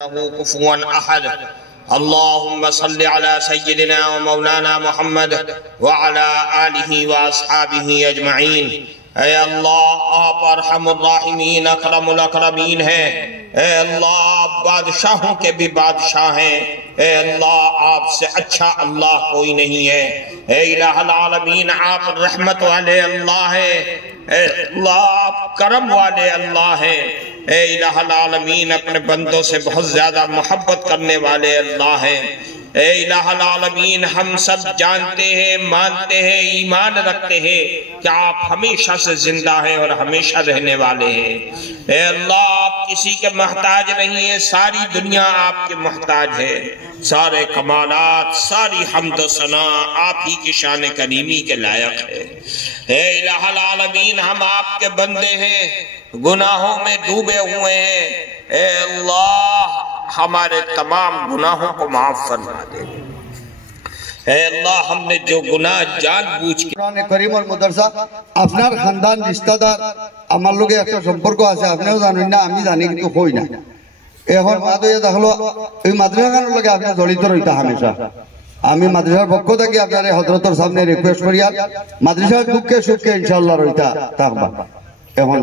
كفوا أحد. اللهم صل على سيدنا ومولانا محمد وعلى آله وأصحابه أجمعين. اے اللہ آپ ارحم الراحمین اکرم الاکرمین ہیں. اے اللہ آپ بادشاہوں کے بھی بادشاہ ہیں. اے اللہ آپ سے اچھا اللہ کوئی نہیں ہے. اے الہ العالمین آپ رحمت والے اللہ ہیں. اے اللہ آپ کرم والے اللہ ہیں. اے الہ العالمین اپنے بندوں سے بہت زیادہ محبت کرنے والے اللہ ہیں. اے الہ العالمین ہم سب جانتے ہیں، مانتے ہیں، ایمان رکھتے ہیں کہ آپ ہمیشہ سے زندہ ہیں اور ہمیشہ رہنے والے ہیں. اے اللہ آپ کسی کے محتاج نہیں ہیں، ساری دنیا آپ کے محتاج ہے. سارے کمالات، ساری حمد و ثنا آپ ہی کی شان کریمی کے لائق ہے. اے الہ العالمین ہم آپ کے بندے ہیں، گناہوں میں ڈوبے ہوئے ہیں. اے اللہ ہمارے تمام گناہوں کو معاف فرما دے. اے اللہ ہم نے جو گناہ جان بوجھ کے قرآن کریم اور مدرسہ আপনার খানদান রিশতাদার আমার লগে একটা সম্পর্ক আছে, আপনিও জানেন না আমি জানি কিন্তু কই না. এখন মাদুয়া দেখলো এই মাদ্রাসার লগে আপনি জড়িত রইতা হামেশা. আমি মাদ্রাসার পক্ষ থেকে আপনার হযরতের সামনে রিকোয়েস্ট করিয়া মাদ্রাসার দুঃখে সুখে ইনশাআল্লাহ রইতা থাকবা. এখন